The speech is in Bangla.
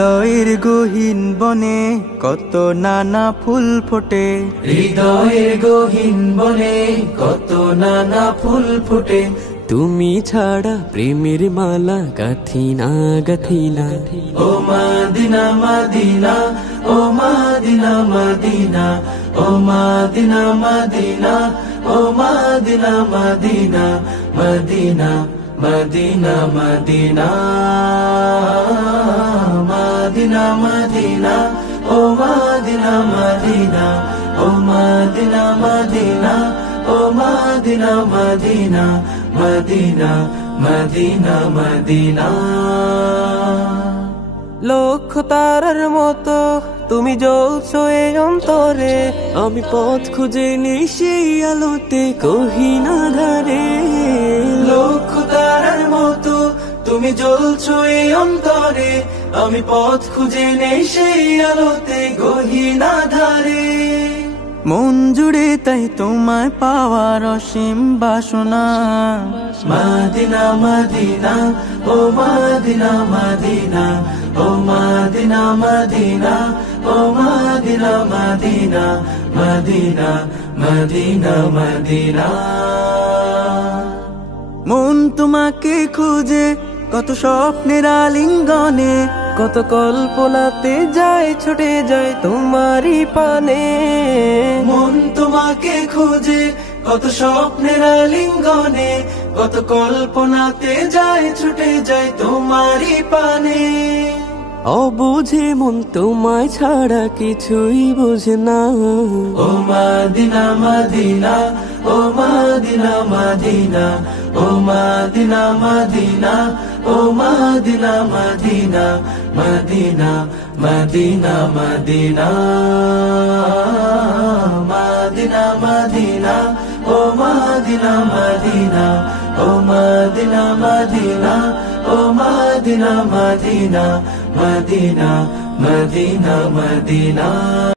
হৃদয়ের গহীন বনে কত নানা ফুল ফোটে, হৃদয়ের গহীন বনে কত নানা ফুল ফোটে। তুমি ছাড়া প্রেমের মালা গাথিনা গাথিনা। ও মদিনা মদিনা, ও মদিনা মদিনা, ও মদিনা মদিনা, ও Medina Medina, Medina Medina Medina, Medina Medina, ও মদিনা মদিনা, ও মদিনা মদিনা, ও Medina Medina, Medina Medina Medina. লক্ষ তারার মতো তুমি জ্বলছো এ অন্তরে, আমি পথ খুঁজে নেই সেই আলোতে গহীন ধারে। লক্ষ তারার মতো তুমি জ্বলছো এই অন্তরে, আমি পথ খুঁজে নেই সেই আলোতে গহীন ধারে। মন জুড়ে তাই তোমায় পাওয়ার অসীম বাসনা। মদিনা মদিনা, ও মদিনা মদিনা, ও মদিনা মদিনা, ও Medina Medina, Medina Medina Medina. মন তোমাকে খুঁজে কত স্বপ্নের আলিঙ্গনে, কত কল্পনাতে যায় ছুটে যায় তোমারই পানে। মন তোমাকে খুঁজে কত স্বপ্নের আলিঙ্গনে, কত কল্পনাতে যায় ছুটে যায় তোমারই পানে। অবুঝে মন তোমায় ছাড়া কিছুই বোঝে না। ও মদিনা মদিনা, ও মদিনা মদিনা, ও মদিনা মদিনা, ও Medina Medina, Medina Medina Medina, Medina Medina, ও মদিনা মদিনা, ও মদিনা মদিনা, ও Medina Medina, Medina Medina Medina.